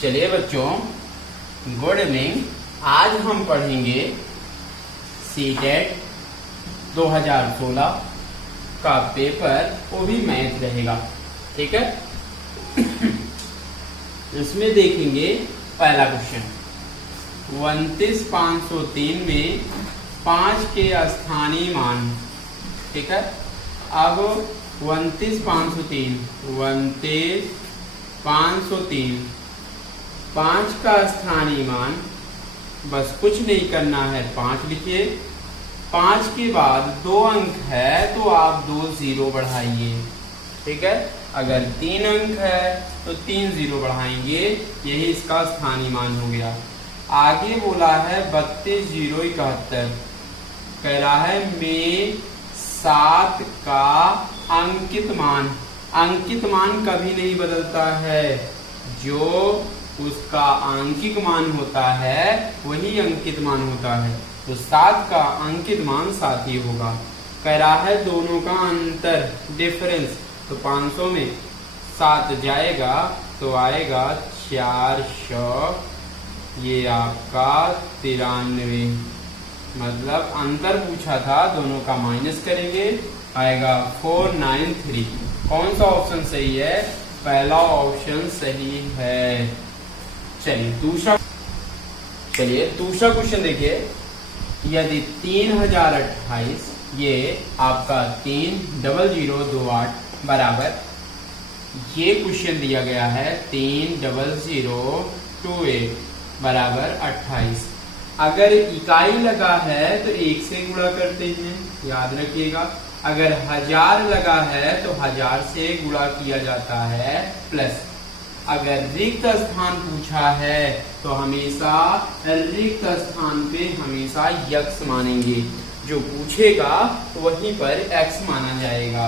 चलिए बच्चों, good evening. आज हम पढ़ेंगे सीटेट 2016 का पेपर, वो भी मैथ रहेगा। ठीक है। इसमें देखेंगे पहला क्वेश्चन 29,503 में 5 के स्थानीय मान। ठीक है। अब 29,503 5 का स्थानीय मान, बस कुछ नहीं करना है, 5 लिखिए। 5 के बाद 2 अंक है तो आप 2 जीरो बढ़ाइए। ठीक है। अगर 3 अंक है तो 3 जीरो बढ़ाएंगे, यही इसका स्थानीय मान हो गया। आगे बोला है 32,071, कह रहा है में 7 का अंकित मान। अंकित मान कभी नहीं बदलता है, जो उसका आंकिक मान होता है वही अंकित मान होता है। तो 7 का अंकित मान 7 ही होगा। कह रहा है दोनों का अंतर, डिफरेंस, तो 500 में 7 जाएगा तो आएगा 400, ये आपका 93। मतलब अंतर पूछा था, दोनों का माइनस करेंगे, आएगा 493। कौन सा ऑप्शन सही है? पहला ऑप्शन सही है। चलिए दूसरा क्वेश्चन देखिए। यदि 3028 ये आपका 30028 बराबर, ये क्वेश्चन दिया गया है 30028 बराबर 28। अगर इकाई लगा है तो 1 से गुणा करते हैं, याद रखिएगा। अगर 1000 लगा है तो 1000 से गुणा किया जाता है, प्लस। अगर रिक्त स्थान पूछा है तो हमेशा रिक्त स्थान पे हमेशा यक्स मानेंगे। जो पूछेगा तो वहीं पर एक्स माना जाएगा।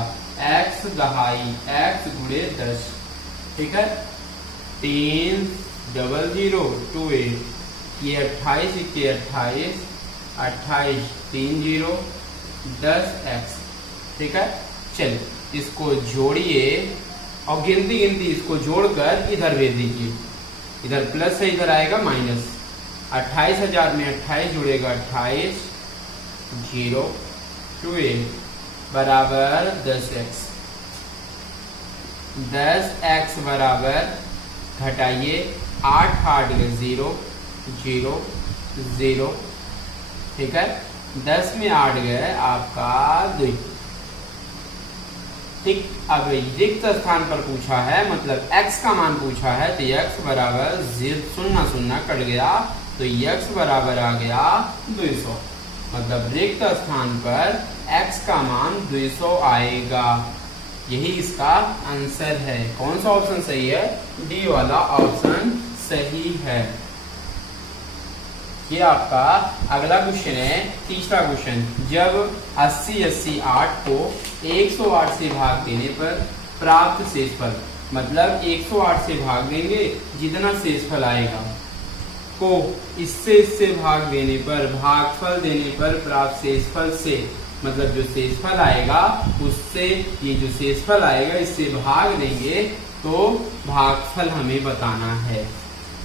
एक्स दहाई, एक्स गुणे 10। ठीक है। 30028, ये 28 के 28, 28 3 0 10 एक्स। ठीक है। चलिए इसको जोड़िए और गिनती इसको जोड़कर इधर भेज दीजिए। इधर प्लस है, इधर आएगा माइनस। 28,000 में 28 जुड़ेगा 28 0 2 बराबर 10x। 10x बराबर, घटाइए 8 8 0 0 0। ठीक है। 10 में 8 गए आपका 2। ठीक। अब रिक्त स्थान पर पूछा है, मतलब x का मान पूछा है, तो x बराबर 0 0 कट गया तो x बराबर आ गया 200। मतलब रिक्त स्थान पर x का मान 200 आएगा। यही इसका आंसर है। कौन सा ऑप्शन सही है? डी वाला ऑप्शन सही है। ये आपका अगला क्वेश्चन है, तीसरा क्वेश्चन। जब 80 80 8 को 108 से भाग देने पर प्राप्त शेषफल, मतलब 108 से भाग देंगे, जितना शेषफल आएगा को इससे भाग देने पर, भागफल देने पर प्राप्त शेषफल से, मतलब जो शेषफल आएगा उससे, ये जो शेषफल आएगा इससे भाग देंगे तो भागफल हमें बताना है।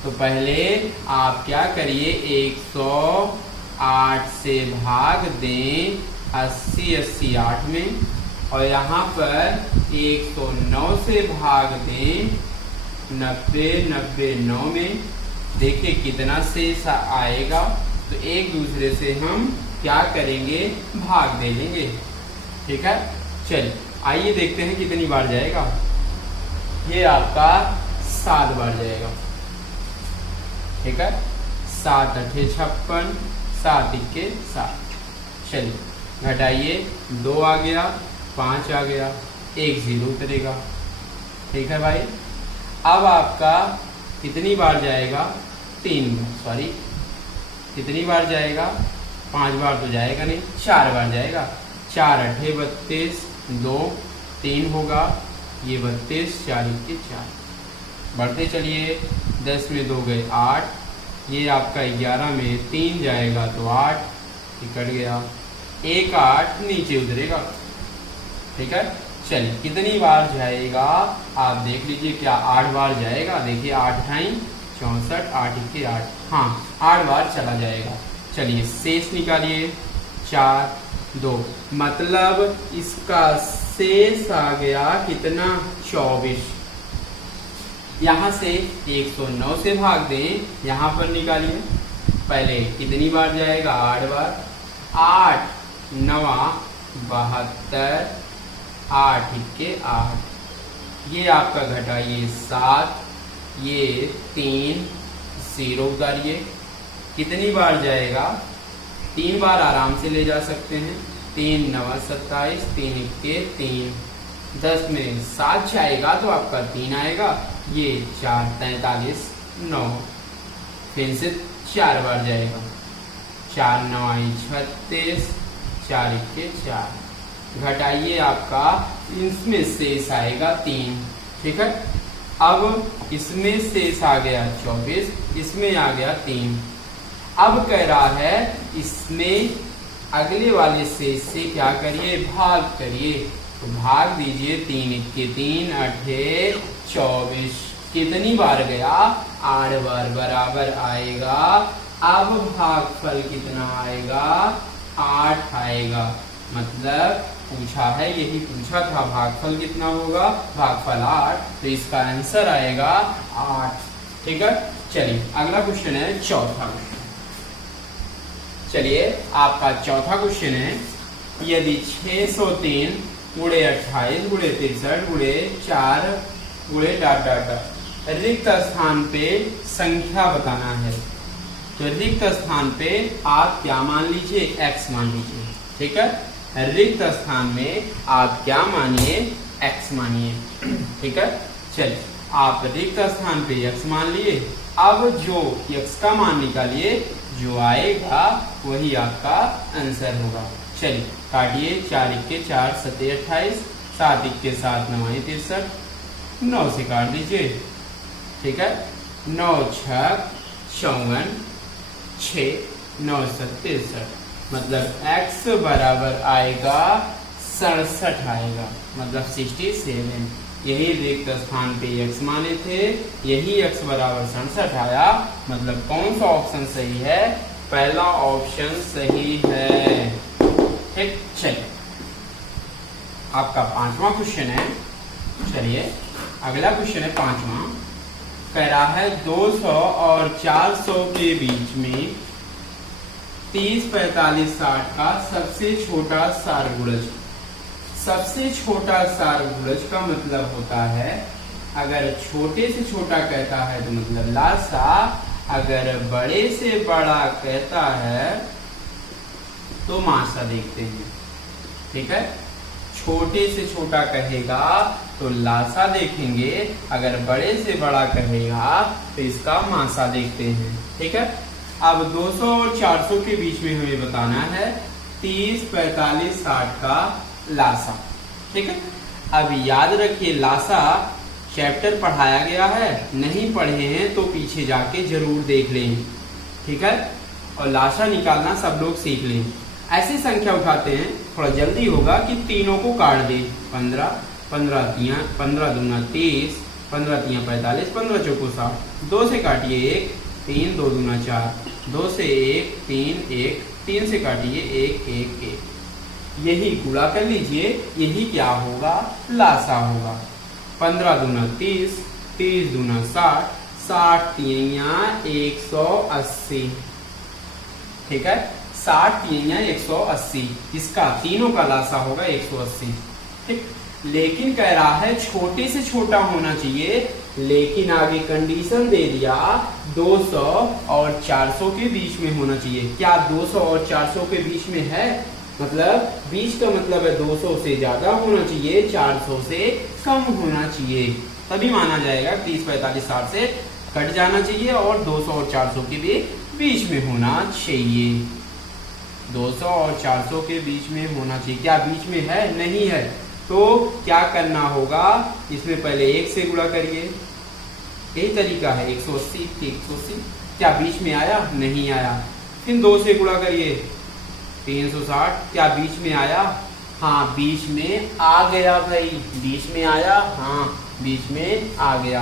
तो पहले आप क्या करिए, 108 से भाग दें 80 80 8 में, और यहाँ पर 109 से भाग दें 90 90 9 में। देखिए कितना शेष आएगा, तो एक दूसरे से हम क्या करेंगे, भाग दे लेंगे। ठीक है। चलिए आइए देखते हैं कितनी बार जाएगा। ये आपका 7 बार जाएगा। ठीक है। 7 8 56, 7 1 7। चलिए घटाइए, 2 आ गया, 5 आ गया, 1 0 उतरेगा। ठीक है भाई। अब आपका कितनी बार जाएगा? 3 बार, सॉरी, कितनी बार जाएगा? 5 बार तो जाएगा नहीं, 4 बार जाएगा। 4 8 32, 2 3 होगा, ये 32, 4 1 4। बढ़ते चलिए, 10 में 2 गए 8, ये आपका 11 में 3 जाएगा तो 8, कट गया। 1 8 नीचे उतरेगा। ठीक है। चलिए कितनी बार जाएगा आप देख लीजिए। क्या 8 बार जाएगा? देखिए 8 × 64, 8 के 8, हाँ 8 बार चला जाएगा। चलिए शेष निकालिए, 4, 2, मतलब इसका शेष आ गया कितना, 24। यहाँ से 109 से भाग दें, यहाँ पर निकालिए, पहले कितनी बार जाएगा, 8 बार, 8 9 72, 8 के 8, ये आपका घटाइए 7, ये 3, 0 उतारिए, कितनी बार जाएगा, 3 बार आराम से ले जा सकते हैं, 3 9 27, 3 के 3, 10 में 7 जाएगा तो आपका 3 आएगा, ये 4 43 9, फिर से 4 बार जाएगा, 4 9 36, 4 के 4, घटाइए आपका, इसमें शेष आएगा 3, ठीक है। अब इसमें शेष आ गया 24, इसमें आ गया 3। अब कह रहा है इसमें अगले वाले शेष से क्या करिए, भाग करिए, तो भाग दीजिए, 3 के 3 8 24, कितनी बार गया, 8 बार, बराबर आएगा। अब भागफल कितना आएगा, 8 आएगा, मतलब पूछा है, यही पूछा था, भागफल कितना होगा, भागफल 8, तो इसका आंसर आएगा 8, ठीक है। चलिए अगला क्वेश्चन है चौथा। चलिए आपका चौथा क्वेश्चन है, यदि 603 गुणे 28 गुणे 63 गुणे 4 गुणे डॉट डॉट डॉट रिक्त स्थान पे संख्या बताना है, तो रिक्त स्थान पे आप क्या मान लीजिए, x मान लीजिए, ठीक है। रिक्त स्थान में आप क्या मानिए, x मानिए, ठीक है। चलिए आप रिक्त स्थान पे x मान लिए, अब जो x का मान निकालिए, जो आएगा वही आपका आंसर होगा। चलिए काटिए, 4 के 4 7 28, 7 के 7 9 63, 9 से काट दीजिए, ठीक है। 9 6 54, 6 9 63, मतलब x बराबर आएगा 67 आएगा, मतलब 67। यही रिक्त स्थान पे x माने थे, यही x बराबर 67 आया, मतलब कौन सा ऑप्शन सही है, पहला ऑप्शन सही है, ठीक। चलिए आपका पांचवा क्वेश्चन है, चलिए अगला क्वेश्चन है पांचवा, कह रहा है 200 और 400 के बीच में 30 45 60 का सबसे छोटा सारगुणज। सबसे छोटा सारगुणज का मतलब होता है, अगर छोटे से छोटा कहता है तो मतलब लासा, अगर बड़े से बड़ा कहता है तो मासा देखते हैं, ठीक है। छोटे से छोटा कहेगा तो लासा देखेंगे, अगर बड़े से बड़ा कहेगा तो इसका मासा देखते हैं, ठीक है। अब 200 और 400 के बीच में हमें बताना है 30 45 60 का लासा, ठीक है। अब याद रखिए, लासा चैप्टर पढ़ाया गया है, नहीं पढ़े हैं तो पीछे जाके जरूर देख लें, ठीक है। और लासा निकालना सब लोग सीख लें। ऐसी संख्या उठाते हैं, थोड़ा जल्दी होगा कि तीनों को काट दे, 15 15 दूना 30, 15 3 45, 15 चौको 60, 2 से काटिए 1, 3 2 दूना 4, 2 से 1 3 1, 3 से काटिए 1 1 1, यही गुणा कर लीजिए, यही क्या होगा, लासा होगा। 15 दूना 30, 30 दूना 60, 60 तीनिया 180, ठीक है। 60 तीनिया 180, इसका तीनों का लासा होगा 180, ठीक। लेकिन कह रहा है छोटे से छोटा होना चाहिए, लेकिन आगे कंडीशन दे दिया 200 और 400 के बीच में होना चाहिए। क्या 200 और 400 के बीच में है, मतलब बीच का मतलब है 200 से ज्यादा होना चाहिए, 400 से कम होना चाहिए, तभी माना जाएगा। 30 45 60 से कट जाना चाहिए और 200 और 400 के भी बीच में होना चाहिए। 200 और 400 के बीच में होना चाहिए। क्या बीच में है, नहीं है, तो क्या करना होगा, इसमें पहले 1 से गुणा करिए, यही तरीका है। 180 180, क्या बीच में आया, नहीं आया। फिर 2 से गुणा करिए, 360, क्या बीच में आया, हाँ बीच में आ गया भाई, बीच में आया, हाँ बीच में आ गया।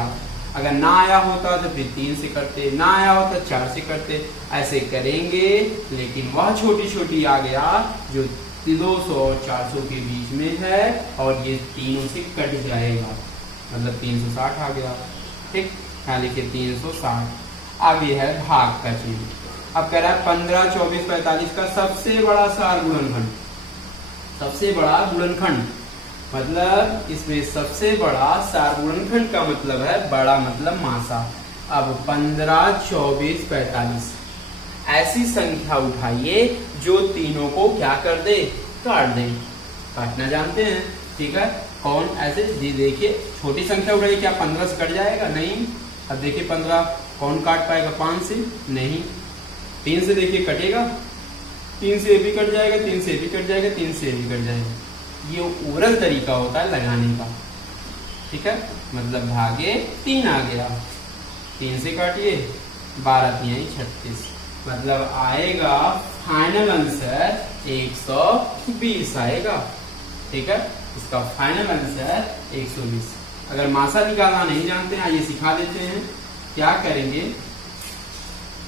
अगर ना आया होता तो फिर 3 से करते, ना आया होता 4 से करते, ऐसे करेंगे। लेकिन वह छोटी छोटी आ गया जो 200 और 400 के बीच में है और ये तीनों से कट जाएगा, मतलब 360 आ गया। ठीक, यहाँ लिखे 360। आगे है भाग का चिन्ह। अब कह रहा है 15, 24, 45 का सबसे बड़ा सार गुणनखंड, सबसे बड़ा गुणनखंड मतलब इसमें सबसे बड़ा सार गुणनखंड का मतलब है बड़ा मतलब मासा। अब 15, 24, 45 ऐसी संख्या उठाइए जो तीनों को क्या कर दे, काट दे। काटना जानते हैं, ठीक है। कौन ऐसे जी देखिए, छोटी संख्या उठाइए, क्या 15 से कट जाएगा? नहीं। अब देखिए 15 कौन काट पाएगा? 5 से नहीं। 3 से देखिए कटेगा, 3 से भी कट जाएगा, 3 से भी कट जाएगा, 3 से भी कट जाएगा। ये ओरल तरीका होता है लगाने का, ठीक है। मतलब भागे 3 आ गया, 3 से काटिए, 12 3 36, मतलब आएगा फाइनल आंसर 120 आएगा, ठीक है। इसका फाइनल आंसर 120। अगर मासा निकालना नहीं जानते हैं, आइए सिखा देते हैं। क्या करेंगे,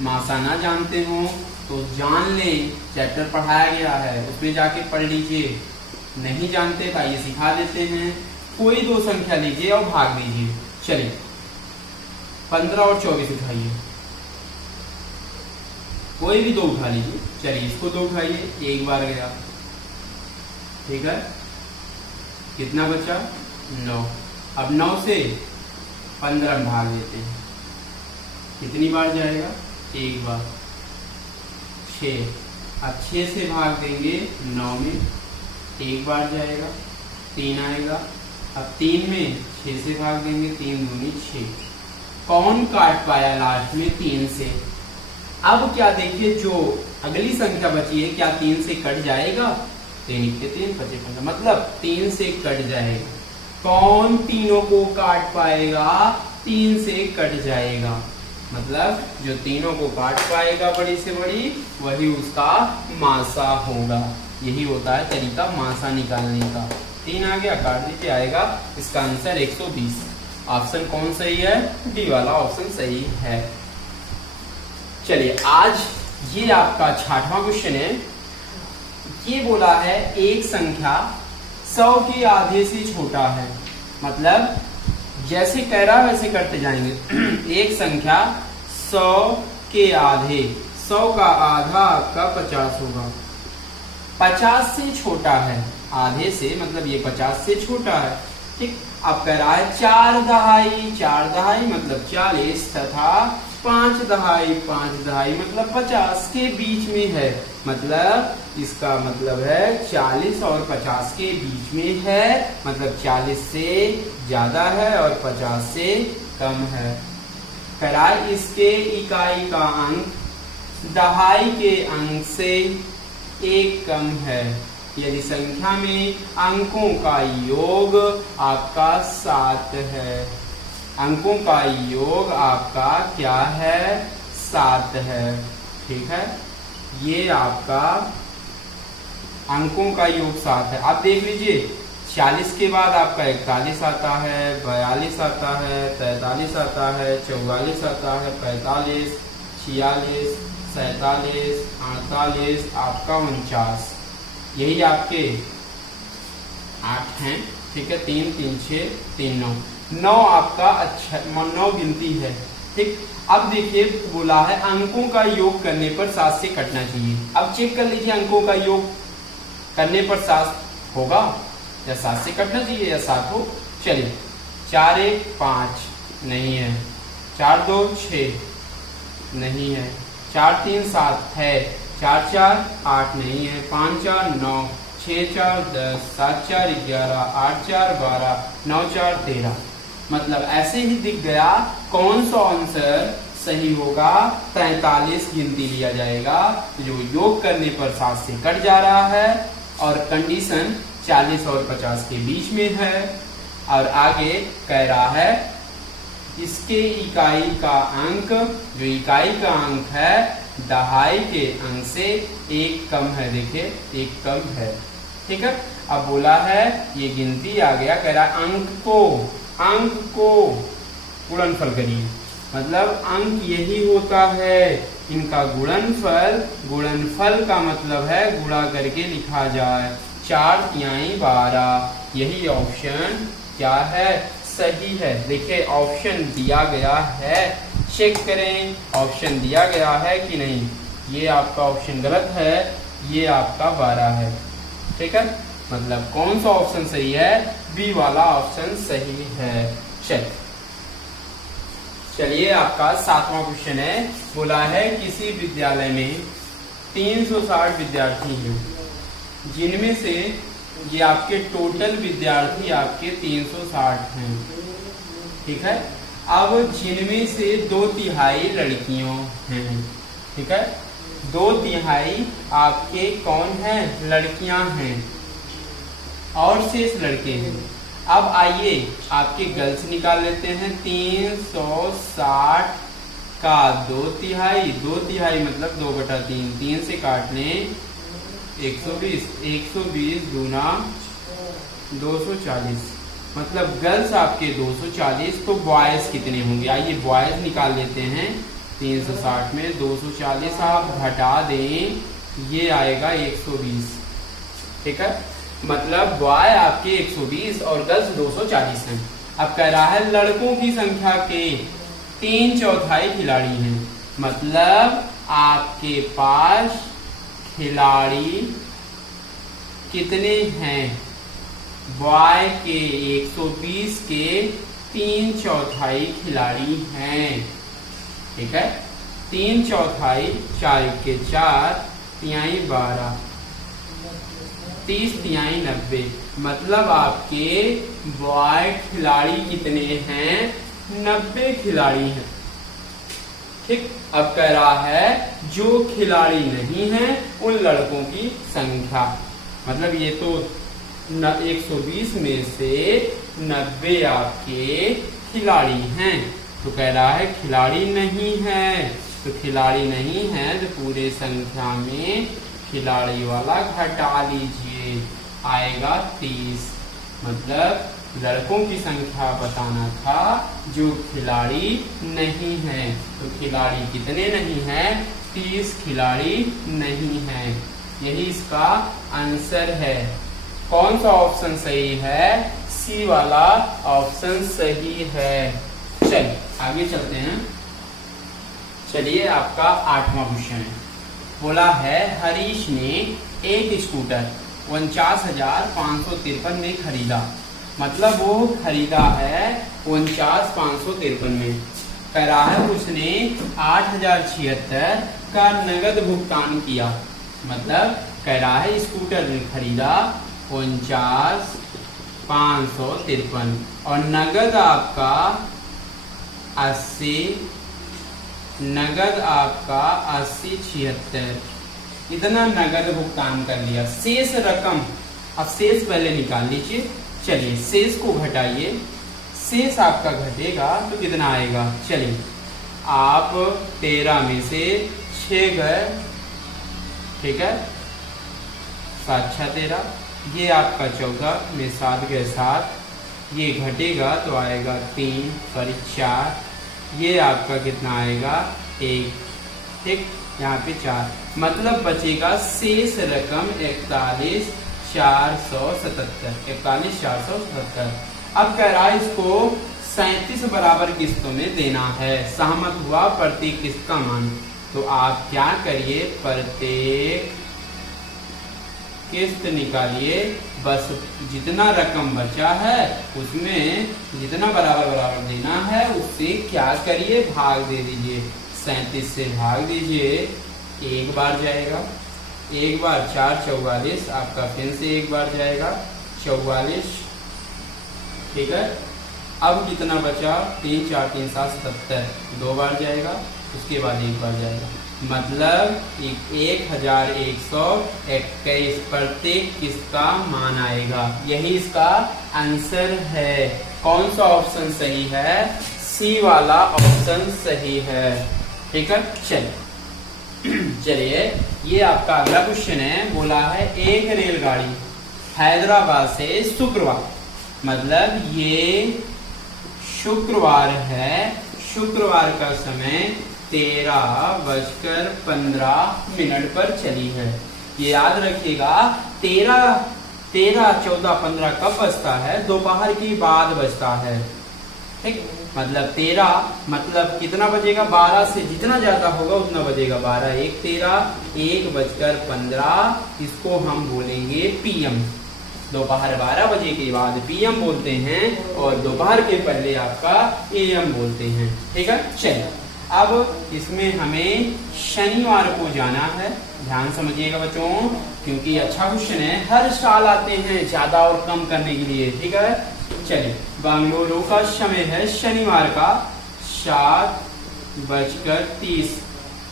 मासा ना जानते हो तो जान लें, चैप्टर पढ़ाया गया है उसमें जाके पढ़ लीजिए। नहीं जानते तो आइए सिखा देते हैं। कोई दो संख्या लीजिए और भाग दीजिए। चलिए 15 और 24 उठाइए, कोई भी दो उठा लीजिए। चलिए इसको 2 उठाइए, एक बार गया, ठीक है। कितना बचा? 9। अब 9 से 15 भाग देते हैं, कितनी बार जाएगा? एक बार, 6। अब 6 से भाग देंगे 9 में, एक बार जाएगा, 3 आएगा। अब 3 में 6 से भाग देंगे, 3 दूनी 6। कौन काट पाया लास्ट में? 3 से। अब क्या देखिए, जो अगली संख्या बची है क्या 3 से कट जाएगा? 3 के 3 55, मतलब 3 से कट जाएगा। कौन तीनों को काट पाएगा? 3 से कट जाएगा, मतलब जो तीनों को काट पाएगा बड़ी से बड़ी, वही उसका मासा होगा। यही होता है तरीका मासा निकालने का। 3 आ गया, काट दीजिए, आएगा इसका आंसर 120। ऑप्शन कौन सही है? डी वाला ऑप्शन सही है। चलिए आज ये आपका 6वां क्वेश्चन है। ये बोला है एक संख्या 100 के आधे से छोटा है, मतलब जैसे कह रहा है वैसे करते जाएंगे। एक संख्या 100 के आधे, 100 का आधा आपका 50 होगा, 50 से छोटा है, आधे से मतलब ये 50 से छोटा है, ठीक। अब कह रहा है 4 दहाई, 4 दहाई मतलब 40 तथा 5 दहाई, 5 दहाई मतलब 50 के बीच में है। मतलब इसका मतलब है 40 और 50 के बीच में है, मतलब 40 से ज्यादा है और 50 से कम है। कह रहा है इसके इकाई का अंक दहाई के अंक से 1 कम है, यदि संख्या में अंकों का योग आपका 7 है। अंकों का योग आपका क्या है? 7 है, ठीक है। ये आपका अंकों का योग 7 है। आप देख लीजिए 40 के बाद आपका 41 आता है, 42 आता है, 43 आता है, 44 आता है, 45, 46, 47, 48, आपका 49। यही आपके 8 हैं, ठीक है। 3 3 6 3 9, 9 आपका अच्छा 9 गिनती है, ठीक। अब देखिए बोला है अंकों का योग करने पर 7 से कटना चाहिए। अब चेक कर लीजिए अंकों का योग करने पर 7 होगा या 7 से कटना चाहिए या 7 हो। चलिए 4 1 5 नहीं है, 4 2 6 नहीं है, 4 3 7 है, 4 4 8 नहीं है, 5 4 9, 6 4 10, 7 4 11, 8 4 12, 9 4 13। मतलब ऐसे ही दिख गया कौन सा आंसर सही होगा। 43 गिनती लिया जाएगा, जो योग करने पर 7 से कट जा रहा है और कंडीशन 40 और 50 के बीच में है। और आगे कह रहा है इसके इकाई का अंक, जो इकाई का अंक है दहाई के अंक से 1 कम है। देखिए 1 कम है, ठीक है। अब बोला है ये गिनती आ गया, कह रहा अंक को गुणनफल करिए, मतलब अंक यही होता है इनका गुणनफल। गुणनफल का मतलब है गुणा करके लिखा जाए। 4 तिहाई 12, यही ऑप्शन क्या है, सही है। देखिए ऑप्शन दिया गया है, चेक करें ऑप्शन दिया गया है कि नहीं। ये आपका ऑप्शन गलत है, ये आपका 12 है। ठीक है, मतलब कौन सा ऑप्शन सही है, बी वाला ऑप्शन सही है। चलिए आपका 7वां क्वेश्चन है, बोला है किसी विद्यालय में 360 विद्यार्थी हैं, जिनमें से ये आपके टोटल विद्यार्थी आपके 360 हैं। ठीक है, अब जिनमें से 2/3 लड़कियों हैं। ठीक है, 2/3 आपके कौन हैं, लड़कियां हैं और शेष लड़के हैं। अब आइए आपके गर्ल्स निकाल लेते हैं। 360 का 2/3, 2/3 मतलब 2/3, 3 से काट लें 120, 120 दूना 240, मतलब गर्ल्स आपके 240। तो बॉयज कितने होंगे, आइए बॉयज निकाल लेते हैं। 360 में 240 आप घटा दें, ये आएगा 120। ठीक है, मतलब बॉय आपके 120 और गर्ल्स 240 हैं। अब कह रहा है लड़कों की संख्या के 3/4 खिलाड़ी हैं, मतलब आपके पास खिलाड़ी कितने हैं, बॉय के 120 के 3/4 खिलाड़ी हैं। ठीक है, 3/4, 4 के 4, तिहाई 12, 30 × 90, मतलब आपके बॉय खिलाड़ी कितने हैं, 90 खिलाड़ी हैं। ठीक, अब कह रहा है जो खिलाड़ी नहीं हैं उन लड़कों की संख्या, मतलब ये तो 120 में से 90 आपके खिलाड़ी हैं। तो कह रहा है खिलाड़ी नहीं है, तो खिलाड़ी नहीं है तो पूरे संख्या में खिलाड़ी वाला घटा लीजिए, आएगा 30। मतलब लड़कों की संख्या बताना था जो खिलाड़ी नहीं है, तो खिलाड़ी कितने नहीं हैं, 30 खिलाड़ी नहीं हैं। यही इसका आंसर है। कौन सा ऑप्शन सही है, सी वाला ऑप्शन सही है। चलिए आगे चलते हैं। चलिए आपका 8वां क्वेश्चन है, बोला है हरीश ने एक स्कूटर 49,553 में खरीदा, मतलब वो खरीदा है 49,553 में। कह रहा है उसने 8,076 का नगद भुगतान किया, मतलब कह रहा है स्कूटर ने खरीदा 49,553 और नगद आपका 80, नगद आपका 80,76, इतना नगद भुगतान कर लिया। शेष रकम, अब शेष पहले निकाल लीजिए। चलिए शेष को घटाइए, शेष आपका घटेगा तो कितना आएगा, चलिए आप 13 में से 6 गए, ठीक है, 7 6 13, ये आपका 14 में 7 गए 7, ये घटेगा तो आएगा 3 सॉरी 4, ये आपका कितना आएगा 1, ठीक, यहाँ पे 4, मतलब बचेगा शेष रकम 41,477, 41,477। अब कह रहा है इसको 37 बराबर किस्तों में देना है, सहमत हुआ प्रत्येक किस्त का मान। तो आप क्या करिए, प्रत्येक किस्त निकालिए, बस जितना रकम बचा है उसमें जितना बराबर बराबर देना है उससे क्या करिए, भाग दे दीजिए। 37 से भाग दीजिए, एक बार जाएगा, एक बार 4 44, आपका फिर से एक बार जाएगा 44, ठीक है। अब कितना बचा, 3 4 3 7 77, 2 बार जाएगा, उसके बाद एक बार जाएगा, मतलब 1121 प्रत्येक किस्त का मान आएगा। यही इसका आंसर है। कौन सा ऑप्शन सही है, सी वाला ऑप्शन सही है, ठीक है। चलिए ये आपका अगला क्वेश्चन है, बोला है एक रेलगाड़ी हैदराबाद से शुक्रवार, मतलब ये शुक्रवार है, शुक्रवार का समय 13:15 पर चली है। ये याद रखिएगा 13, 14, 15 कब बजता है? दोपहर के बाद बजता है। ठीक, मतलब 13 मतलब कितना बजेगा? 12 से जितना ज्यादा होगा उतना बजेगा। 12 1 13, 1:15 इसको हम बोलेंगे पीएम। दोपहर 12 बजे के बाद पीएम बोलते हैं और दोपहर के पहले आपका एएम बोलते हैं। ठीक है, चलिए अब इसमें हमें शनिवार को जाना है। ध्यान समझिएगा बच्चों, क्योंकि अच्छा क्वेश्चन है, हर साल आते हैं ज्यादा और कम करने के लिए। ठीक है, चलिए बेंगलुरु का समय है शनिवार का 7:30।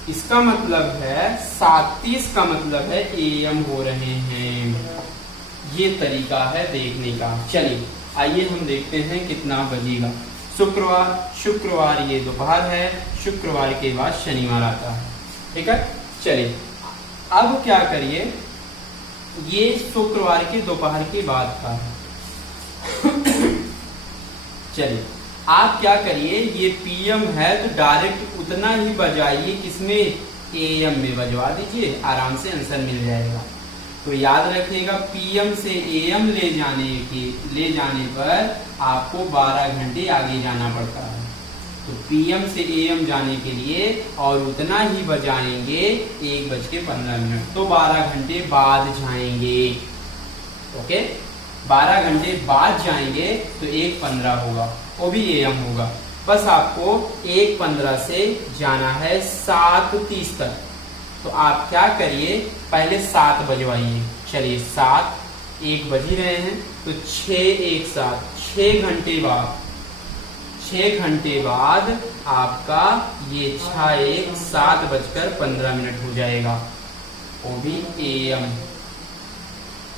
इसका मतलब है 7:30 का मतलब है एएम हो रहे हैं। ये तरीका है देखने का। चलिए आइए हम देखते हैं कितना बजेगा। शुक्रवार ये दोपहर है, शुक्रवार के बाद शनिवार आता है। ठीक है, चलिए अब क्या करिए, ये शुक्रवार के दोपहर के बाद का है। चलिए आप क्या करिए, ये पीएम है तो डायरेक्ट उतना ही बजाइए, किसमें? एएम में बजवा दीजिए, आराम से आंसर मिल जाएगा। तो याद रखिएगा पीएम से एएम ले जाने पर आपको 12 घंटे आगे जाना पड़ता है। तो पीएम से एएम जाने के लिए और उतना ही बजाएंगे 1:15, तो 12 घंटे बाद जाएंगे। ओके, 12 घंटे बाद जाएंगे तो 1:15 होगा, वो भी एएम होगा। बस आपको 1:15 से जाना है 7:30 तक। तो आप क्या करिए, पहले 7 बजवाइए। चलिए 7, 1 बज ही रहे हैं तो 6 1 7, 6 घंटे बाद आपका ये 6 1 7:15 हो जाएगा, वो भी एएम।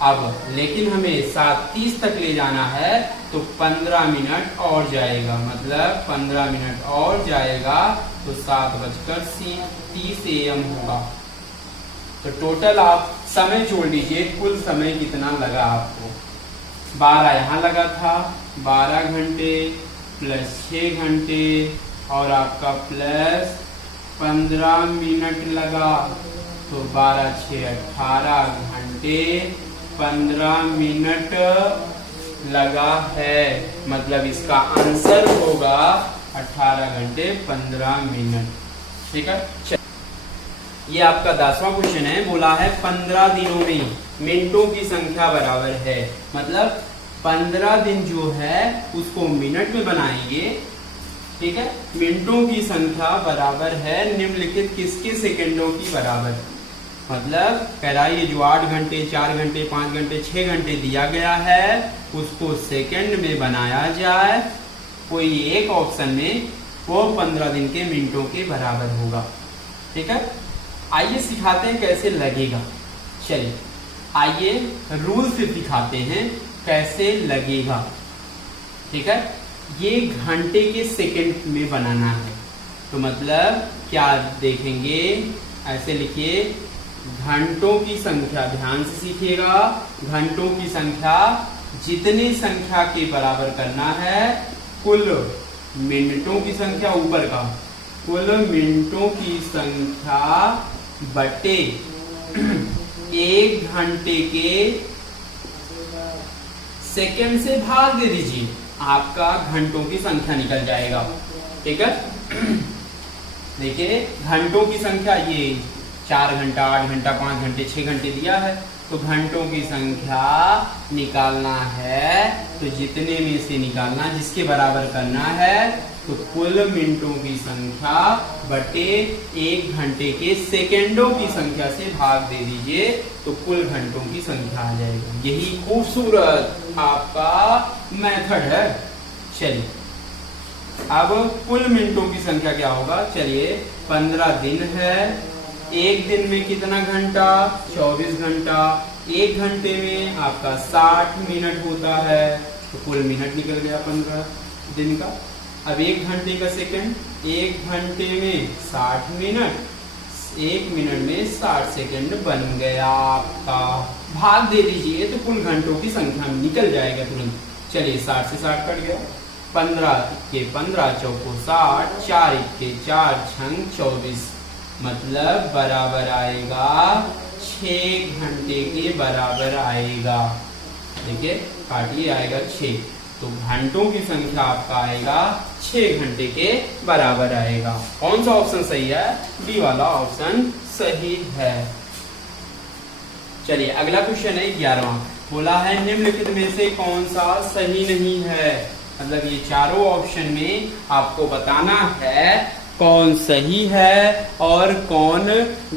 अब लेकिन हमें 7:30 तक ले जाना है तो 15 मिनट और जाएगा, मतलब 15 मिनट और जाएगा तो 7:30 एएम होगा। तो टोटल आप समय जोड़ लीजिए, कुल समय कितना लगा आपको? 12 यहाँ लगा था, 12 घंटे प्लस 6 घंटे और आपका प्लस 15 मिनट लगा, तो 12 6 18 घंटे 15 मिनट लगा है। मतलब इसका आंसर होगा 18 घंटे 15 मिनट। ठीक है, ये आपका 10वां क्वेश्चन है। बोला है 15 दिनों में मिनटों की संख्या बराबर है। मतलब 15 दिन जो है उसको मिनट में बनाएंगे। ठीक है, मिनटों की संख्या बराबर है निम्नलिखित किसके सेकंडों की बराबर? मतलब कह रहा है ये जो 8 घंटे 4 घंटे 5 घंटे 6 घंटे दिया गया है उसको सेकंड में बनाया जाए कोई एक ऑप्शन में, वो 15 दिन के मिनटों के बराबर होगा। ठीक है, आइए सिखाते हैं कैसे लगेगा। चलिए आइए रूल से दिखाते हैं कैसे लगेगा। ठीक है, ये घंटे के सेकंड में बनाना है। तो मतलब क्या देखेंगे, ऐसे लिखिए घंटों की संख्या, ध्यान से सीखिएगा, घंटों की संख्या जितनी संख्या के बराबर करना है कुल मिनटों की संख्या, ऊपर का कुल मिनटों की संख्या बटे 1 घंटे के सेकंड से भाग दे दीजिए, आपका घंटों की संख्या निकल जाएगा। ठीक है, देखिए घंटों की संख्या ये 4 घंटा 8 घंटा 5 घंटे 6 घंटे दिया है, तो घंटों की संख्या निकालना है तो जितने में से निकालना, जिसके बराबर करना है, तो कुल मिनटों की संख्या बटे 1 घंटे के सेकंडों की संख्या से भाग दे दीजिए तो कुल घंटों की संख्या आ जाएगा। यही खूबसूरत आपका मेथड है। चलिए अब कुल मिनटों की संख्या क्या होगा? चलिए 15 दिन है, एक दिन में कितना घंटा? 24 घंटा। 1 घंटे में आपका 60 मिनट होता है, तो कुल मिनट निकल गया 15 दिन का। अब 1 घंटे का सेकंड, 1 घंटे में 60 मिनट, 1 मिनट में 60 सेकंड बन गया आपका। भाग दे दीजिए तो कुल घंटों की संख्या निकल जाएगा तुरंत। चलिए 60 से 60 कट गया, 15 के 15 चौको 60, 4 के 4 छंग 24, मतलब बराबर आएगा 6 घंटे के बराबर आएगा। देखिए काटिए, आएगा 6, तो घंटों की संख्या आपका आएगा 6 घंटे के बराबर आएगा। कौन सा ऑप्शन सही है? बी वाला ऑप्शन सही है। चलिए अगला क्वेश्चन है 11वां। बोला है निम्नलिखित में से कौन सा सही नहीं है। मतलब ये चारों ऑप्शन में आपको बताना है कौन सही है और कौन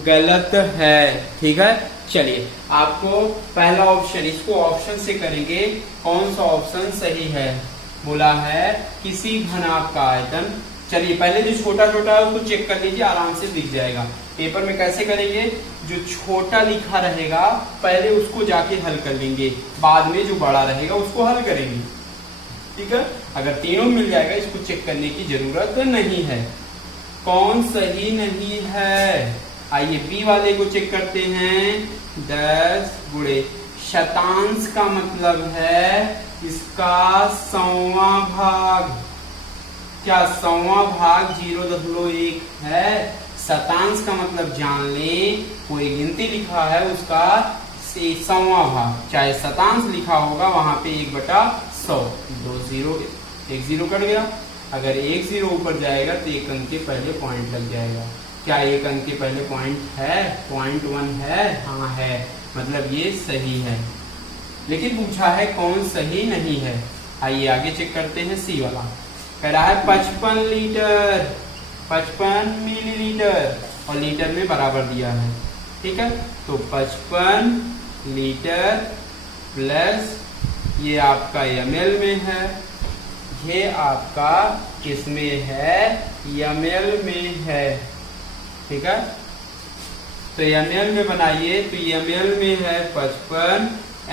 गलत है। ठीक है, चलिए आपको पहला ऑप्शन, इसको ऑप्शन से करेंगे कौन सा ऑप्शन सही है। बोला है किसी घनाभ का आयतन, चलिए पहले जो छोटा छोटा है उसको चेक कर लीजिए, आराम से दिख जाएगा। पेपर में कैसे करेंगे, जो छोटा लिखा रहेगा पहले उसको जाके हल कर लेंगे, बाद में जो बड़ा रहेगा उसको हल करेंगे। ठीक है, अगर तीनों मिल जाएगा इसको चेक करने की जरूरत नहीं है। कौन सही नहीं है, आइए बी वाले को चेक करते हैं। 10 गुणे शतांश का मतलब है इसका 100वां भाग। क्या 100वां भाग 0.1 है? शतांश का मतलब जान लें, कोई गिनती लिखा है उसका 100वां भाग, चाहे शतांश लिखा होगा वहां पे 1/100, 2 0, 1 0 कट गया। अगर 1 0 ऊपर जाएगा तो 1 अंक के पहले पॉइंट लग जाएगा। क्या 1 अंक के पहले पॉइंट है? 0.1 है, हाँ है, मतलब ये सही है। लेकिन पूछा है कौन सही नहीं है। आइए आगे चेक करते हैं सी वाला। कह रहा है 55 लीटर, 55 मिलीलीटर और लीटर में बराबर दिया है। ठीक है, तो 55 लीटर प्लस ये आपका ml में है, ये आपका किसमें है? ml में है। ठीक है, तो ml में बनाइए, तो ml में है 55,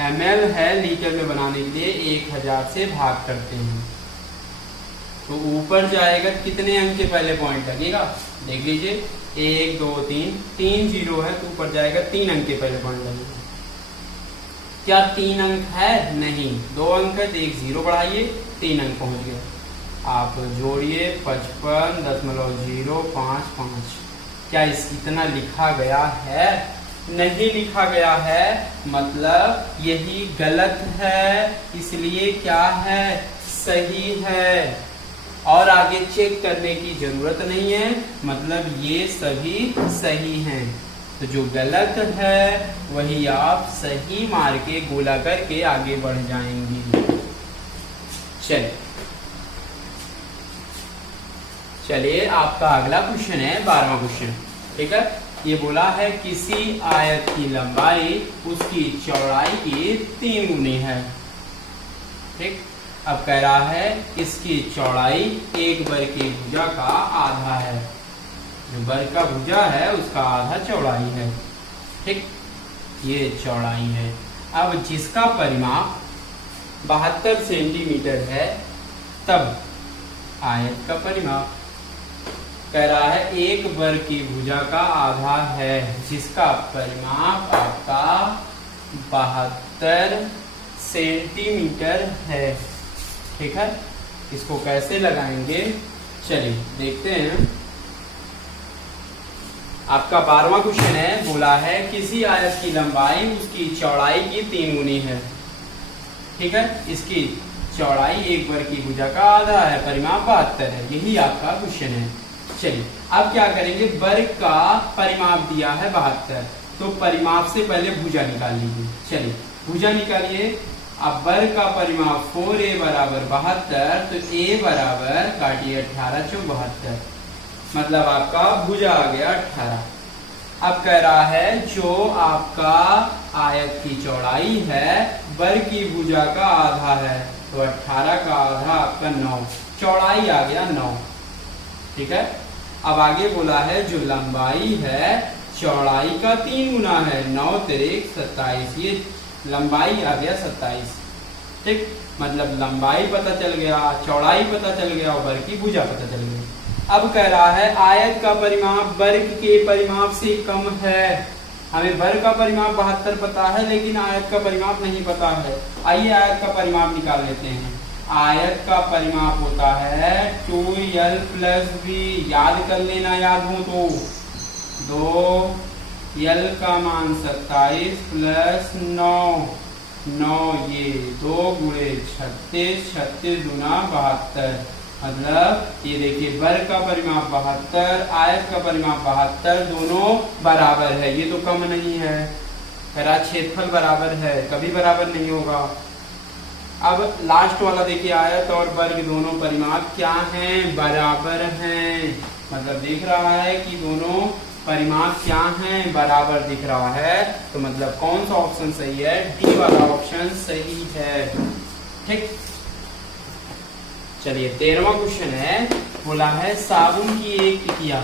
ml है, लीटर में बनाने के लिए 1000 से भाग करते हैं तो ऊपर जाएगा कितने अंक के पहले पॉइंट लगेगा? देख लीजिए 1 2 3, 3 0 है तो ऊपर जाएगा 3 अंक के पहले पॉइंट लगेगा। क्या 3 अंक है? नहीं, 2 अंक है तो 1 0 बढ़ाइए, 3 अंक पहुंच गए। आप जोड़िए 55.055। क्या इतना लिखा गया है? नहीं लिखा गया है, मतलब यही गलत है, इसलिए क्या है? सही है। और आगे चेक करने की जरूरत नहीं है, मतलब ये सभी सही हैं। तो जो गलत है वही आप सही मार के गोला करके आगे बढ़ जाएंगे। चलिए आपका अगला क्वेश्चन है 12वां क्वेश्चन। ठीक है, ये बोला है किसी आयत की लंबाई उसकी चौड़ाई की 3 गुनी है। ठीक, अब कह रहा है इसकी चौड़ाई एक वर्ग की भुजा का आधा है। जो वर्ग का भुजा है उसका आधा चौड़ाई है। ठीक, ये चौड़ाई है। अब जिसका परिमाप 72 सेंटीमीटर है, तब आयत का परिमाप कह रहा है एक वर्ग की भुजा का आधा है, जिसका परिमाप आपका 72 सेंटीमीटर है। ठीक है, इसको कैसे लगाएंगे चलिए देखते हैं। आपका 12वां क्वेश्चन है, बोला है किसी आयत की लंबाई उसकी चौड़ाई की 3 गुनी है। ठीक है, इसकी चौड़ाई एक वर्ग की भुजा का आधा है, परिमाप 72 है, यही आपका क्वेश्चन है। चलिए अब क्या करेंगे, वर्ग का परिमाप दिया है 72, तो परिमाप से पहले भुजा निकाल लीजिए। चलिए भुजा निकालिए। अब वर्ग का परिमाप 4a बराबर 72, तो a बराबर काटिए 18 × 72, मतलब आपका भुजा आ गया 18। अब कह रहा है जो आपका आयत की चौड़ाई है वर्ग की भुजा का आधा है, तो 18 का आधा आपका 9, चौड़ाई आ गया 9। ठीक है, अब आगे बोला है जो लंबाई है चौड़ाई का 3 गुना है, 9 3 27, ये लंबाई आ गया 27। ठीक, मतलब लंबाई पता चल गया, चौड़ाई पता चल गया और वर्ग की भुजा पता चल गई। अब कह रहा है आयत का परिमाप वर्ग के परिमाप से कम है। हमें वर्ग का परिमाप 72 पता है, लेकिन आयत का परिमाप नहीं पता है। आइए आयत का परिमाप निकाल लेते हैं। आयत का परिमाप होता है 2l प्लस v। याद कर लेना, याद हो तो 2l का मान 27 प्लस 9 ये 2 गुणे 36, 36 गुना 72। मतलब ये देखिए वर्ग का परिमाप 72, आयत का परिमाप 72, दोनों बराबर है। ये तो कम नहीं है, मेरा क्षेत्रफल बराबर है, कभी बराबर नहीं होगा। अब लास्ट वाला देखिए, आयत और वर्ग दोनों परिमाप क्या हैं, बराबर हैं। मतलब दिख रहा है कि दोनों परिमाप क्या हैं, बराबर दिख रहा है। तो मतलब कौन सा ऑप्शन सही है, डी वाला ऑप्शन सही है। ठीक, चलिए 13वां क्वेश्चन है, बोला है साबुन की एक टिकिया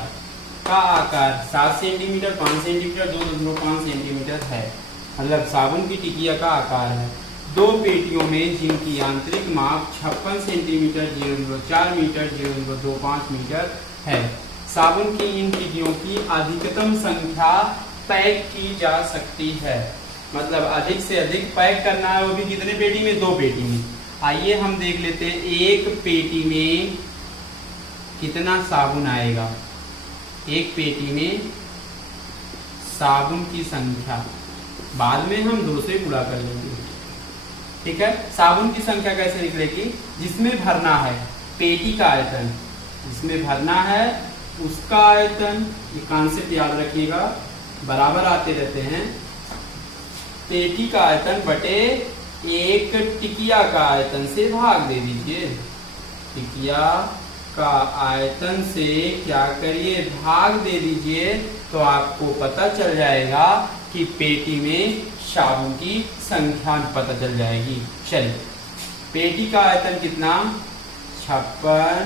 का आकार 7 सेंटीमीटर, 5 सेंटीमीटर, 2.5 सेंटीमीटर है। मतलब साबुन की टिकिया का आकार है 2 पेटियों में जिनकी आंतरिक माप 56 सेंटीमीटर, 0.4 मीटर, 0.25 मीटर है। साबुन की इन टिकियों की अधिकतम संख्या पैक की जा सकती है। मतलब अधिक से अधिक पैक करना है, वो भी कितने पेटी में, 2 पेटी में। आइए हम देख लेते हैं एक पेटी में कितना साबुन आएगा। एक पेटी में साबुन की संख्या बाद में हम 2 से गुणा कर लेंगे। ठीक है, साबुन की संख्या कैसे निकलेगी, जिसमें भरना है पेटी का आयतन, जिसमें भरना है उसका आयतन, ये कॉन्सेप्ट याद रखिएगा, बराबर आते रहते हैं। पेटी का आयतन बटे एक टिकिया का आयतन से भाग दे दीजिए। टिकिया का आयतन से क्या करिए, भाग दे दीजिए, तो आपको पता चल जाएगा कि पेटी में साबुन की संख्या पता चल जाएगी। चलिए, पेटी का आयतन कितना, 56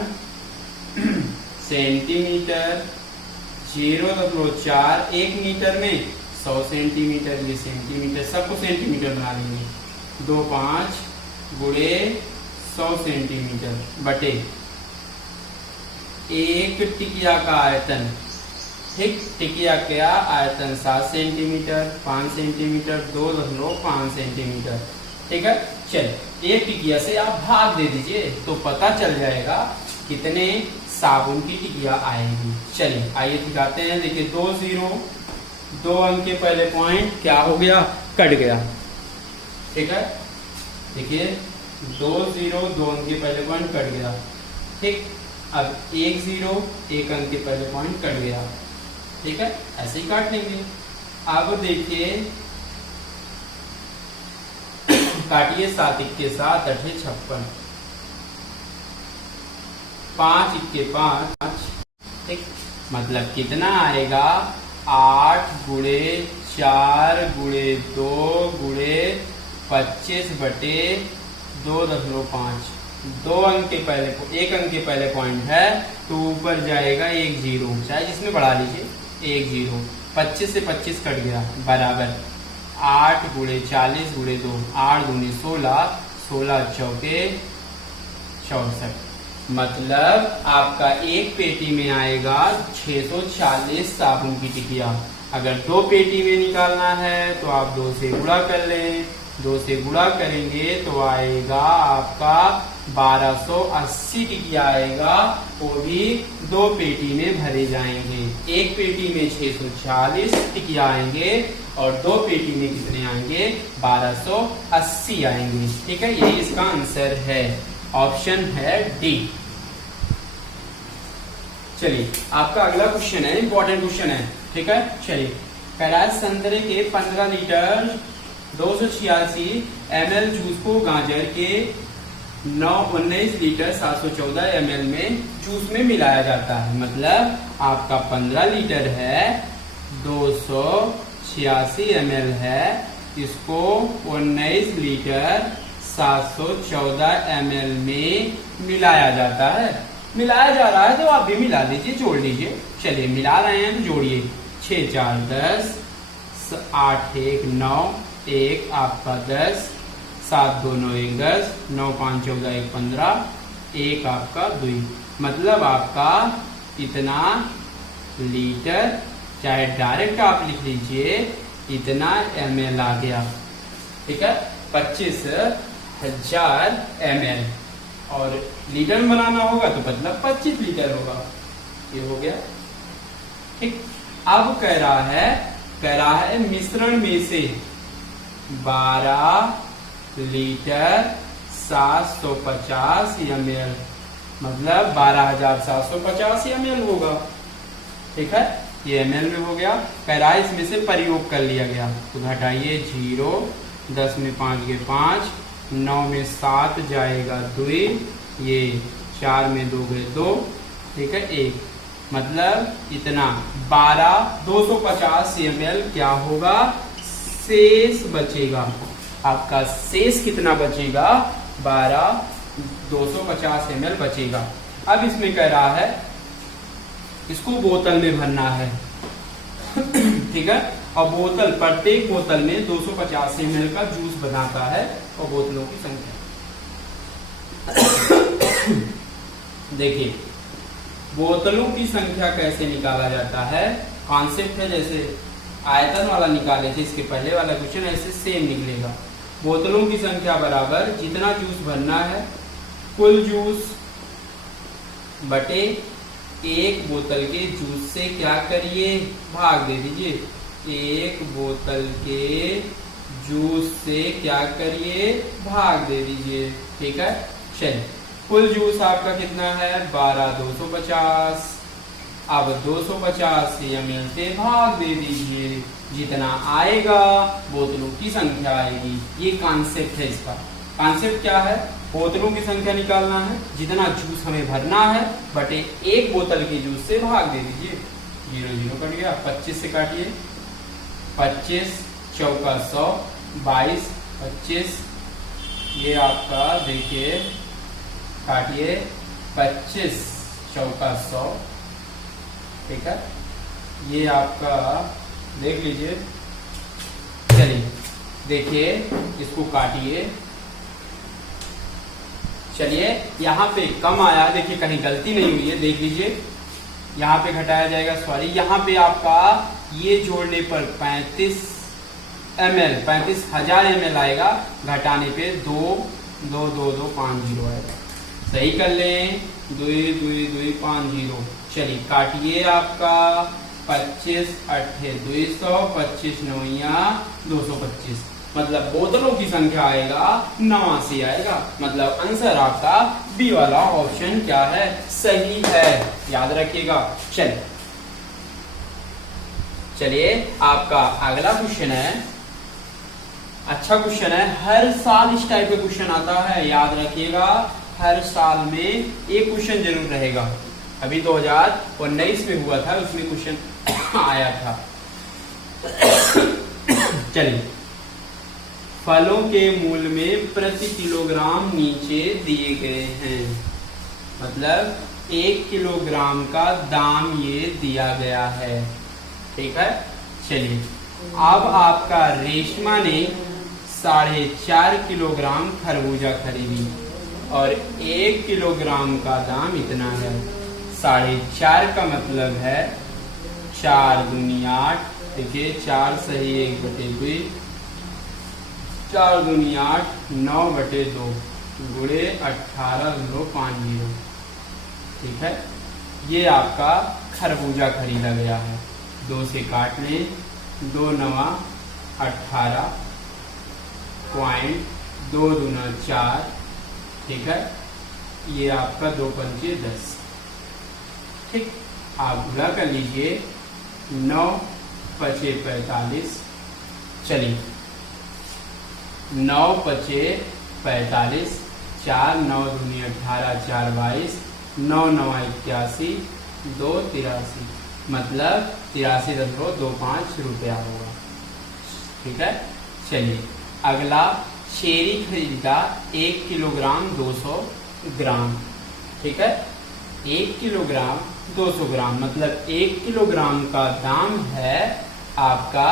सेंटीमीटर, 0.4, 1 मीटर में 100 सेंटीमीटर, ये सेंटीमीटर, सबको सेंटीमीटर बना लेंगे। 2.5 गुणे 100 सेंटीमीटर बटे एक टिकिया का आयतन। ठीक, टिकिया का आयतन 7 सेंटीमीटर, 5 सेंटीमीटर, 2.5 सेंटीमीटर। ठीक है, चलिए एक टिकिया से आप भाग दे दीजिए तो पता चल जाएगा कितने साबुन की टिकिया आएगी। चलिए आइए दिखाते हैं। देखिए 2 0, 2 अंक के पहले पॉइंट क्या हो गया, कट गया। ठीक है, देखिए 2 0, 2 अंक के पहले पॉइंट कट गया। ठीक, अब 1 0, 1 अंक के पहले पॉइंट कट गया। ठीक है, ऐसे ही काट लेंगे। अब देखिए काटिए, 7 इक्के 7, 8 56, 5 इक्के 5। ठीक, मतलब कितना आएगा, 8 गुणे 4 गुणे 2 गुणे 25 बटे 2.5। 2 अंक के पहले, 1 अंक के पहले पॉइंट है तो ऊपर जाएगा 1 0, चाहे जिसमें बढ़ा लीजिए 1 0। 25 से 25 कट गया, बराबर 8 गुणे 40 गुणे 2, 8 गुणे 16, 16 चौके 64। मतलब आपका एक पेटी में आएगा 640 साबुन की टिकिया। अगर 2 पेटी में निकालना है तो आप 2 से गुणा कर लें। 2 से गुणा करेंगे तो आएगा आपका 1280 टिकिया आएगा, वो भी 2 पेटी में भरे जाएंगे। एक पेटी में 640 टिकिया आएंगे और 2 पेटी में कितने आएंगे, 1280 आएंगे। ठीक है, यही इसका आंसर है, ऑप्शन है डी। चलिए आपका अगला क्वेश्चन है, इंपॉर्टेंट क्वेश्चन है। ठीक है, चलिए कैलाश संतरे के 15 लीटर 286 ml जूस को गाजर के 19 लीटर 714 ml में जूस में मिलाया जाता है। मतलब आपका 15 लीटर है, 286 ml है, इसको 19 लीटर 714 ml में मिलाया जाता है। मिलाया जा रहा है तो आप भी मिला दीजिए, जोड़ लीजिए। चलिए मिला रहे हैं तो जोड़िए, 6 4 10, 8 1 9, 1 आपका 10, 7 2 9 1 10, 9 5 14 1 15, 1 आपका 2। मतलब आपका इतना लीटर, चाहे डायरेक्ट आप लिख लीजिए, इतना ml आ गया। ठीक है, 25,000 ml। और लीटर में बनाना होगा तो मतलब 25 लीटर होगा। ये हो गया ठीक। अब कह रहा है मिश्रण में से 12 लीटर 750 ml, मतलब 12,750 ml होगा। ठीक है, ये ml में हो गया। कह रहा है इसमें से प्रयोग कर लिया गया, तो घटाइए 0, 10 में 5 गए 5, 9 में 7 जाएगा 2, ये 4 में 2 गए 2, ठीक है 1, मतलब इतना 250 ml क्या होगा, शेष बचेगा। आपका शेष कितना बचेगा, 250 ml बचेगा। अब इसमें कह रहा है इसको बोतल में भरना है ठीक है, और बोतल, प्रत्येक बोतल में 250 ml का जूस बनाता है, और बोतलों की संख्या देखिए बोतलों की संख्या कैसे निकाला जाता है, कॉन्सेप्ट है जैसे आयतन वाला निकाले थे इसके पहले वाला क्वेश्चन, ऐसे सेम निकलेगा। बोतलों की संख्या बराबर जितना जूस भरना है कुल जूस बटे एक बोतल के जूस से क्या करिए, भाग दे दीजिए। एक बोतल के जूस से क्या करिए, भाग दे दीजिए। ठीक है, चलिए कुल जूस आपका कितना है, 12,250। अब 250 ml से भाग दे दीजिए, जितना आएगा बोतलों की संख्या आएगी। ये कॉन्सेप्ट है इसका। कॉन्सेप्ट क्या है, बोतलों की संख्या निकालना है, जितना जूस हमें भरना है बटे एक बोतल के जूस से भाग दे दीजिए। 0 0 कट गया, 25 से काटिए, 25 चौका 100, 22 25, ये आपका देखिए काटिए, 25 चौका 100, ठीक है, ये आपका देख लीजिए। चलिए देखिए इसको काटिए। चलिए यहाँ पे कम आया, देखिए कहीं गलती नहीं हुई है, देख लीजिए यहाँ पे घटाया जाएगा, सॉरी यहाँ पे आपका ये जोड़ने पर 35,000 ml आएगा, घटाने पे 2,2,2,2,5,0 आएगा। सही कर लें, 2,2,2,5,0 चलिए काटिए आपका 25 8 200, 25 9 225, मतलब बोतलों की संख्या आएगा 89 आएगा। मतलब आंसर आपका बी वाला ऑप्शन क्या है, सही है, याद रखिएगा। चलिए आपका अगला क्वेश्चन है, अच्छा क्वेश्चन है, हर साल इस टाइप का क्वेश्चन आता है, याद रखिएगा। हर साल में एक क्वेश्चन जरूर रहेगा। अभी 2019 में हुआ था, उसमें क्वेश्चन आया था। चलिए, फलों के मूल्य में प्रति किलोग्राम नीचे दिए गए हैं, मतलब 1 किलोग्राम का दाम ये दिया गया है। ठीक है, चलिए अब आपका रेशमा ने 4.5 किलोग्राम खरबूजा खरीदी और 1 किलोग्राम का दाम इतना है। 4.5 का मतलब है 4 दूनी 8, देखिए 4 सही 1 बटे 2, 4 दूनी 8, 9 बटे 2 गुणे 18,50। ठीक है, ये आपका खरबूजा खरीदा गया है। 2 से काट लें, 2 9 18 पॉइंट 2 दूना 4, ठीक है, ये आपका 2 पंचे 10। ठीक, आप गुणा कर लीजिए, 9 पचे 45। चलिए 9 पचे 45, 4 9 दूनी 18, 4 22, 9 9 81, 2 83, मतलब 83.25 रुपया होगा। ठीक है, चलिए अगला, चेरी खरीदा 1 किलोग्राम 200 ग्राम। ठीक है, 1 किलोग्राम 200 ग्राम, मतलब 1 किलोग्राम का दाम है आपका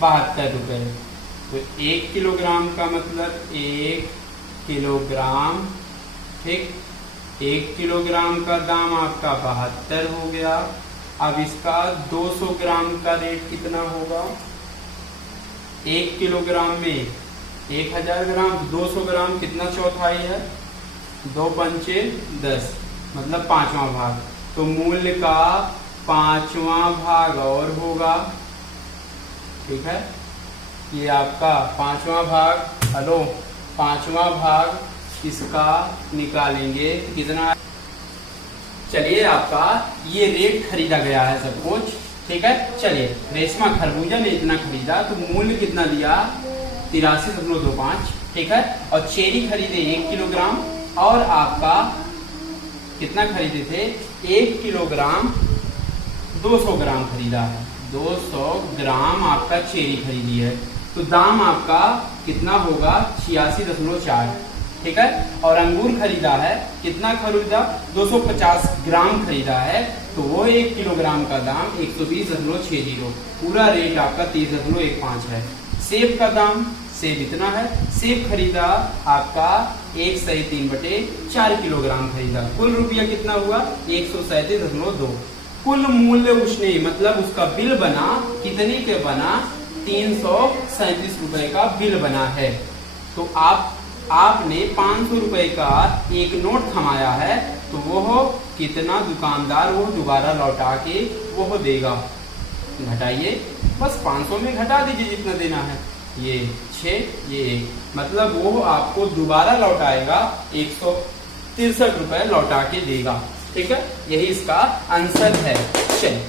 72 रुपये। तो 1 किलोग्राम का मतलब 1 किलोग्राम, ठीक, 1 किलोग्राम का दाम आपका 72 हो गया। अब इसका 200 ग्राम का रेट कितना होगा, 1 किलोग्राम में 1000 ग्राम, 200 ग्राम कितना चौथाई है, 2 पंचे 10, मतलब 5वां भाग। तो मूल्य का 5वां भाग और होगा। ठीक है, ये आपका 5वां भाग। हेलो, 5वां भाग इसका निकालेंगे कितना। चलिए, आपका ये रेट खरीदा गया है सब कुछ। ठीक है, चलिए, रेशमा खरबूजा ने इतना खरीदा तो मूल्य कितना दिया, 83.25। ठीक है, और चेरी खरीदे 1 किलोग्राम, और आपका कितना खरीदे थे, 1 किलोग्राम 200 ग्राम खरीदा है। 200 ग्राम आपका चेरी खरीदी है, तो दाम आपका कितना होगा, 86.4। ठीक है, और अंगूर खरीदा है, कितना खरीदा, 250 ग्राम खरीदा है, तो वो 1 किलोग्राम का दाम 120.60। पूरा रेट आपका 30.15 है। सेब का दाम, सेब इतना है, सेब खरीदा आपका 1/3/4 किलोग्राम खरीदा। कुल रुपया कितना हुआ, 137.2। कुल मूल्य उसने, मतलब उसका बिल बना, कितने के बना, 337 रुपए का बिल बना है। तो आपने 500 रुपए का एक नोट थमाया है, तो वो कितना दुकानदार वो दोबारा लौटा के वो देगा, घटाइए, बस 500 में घटा दीजिए जितना देना है, ये 6, ये 1, मतलब वो आपको दोबारा लौटाएगा 163 रुपए लौटा के देगा। ठीक है, यही इसका आंसर है। चलिए।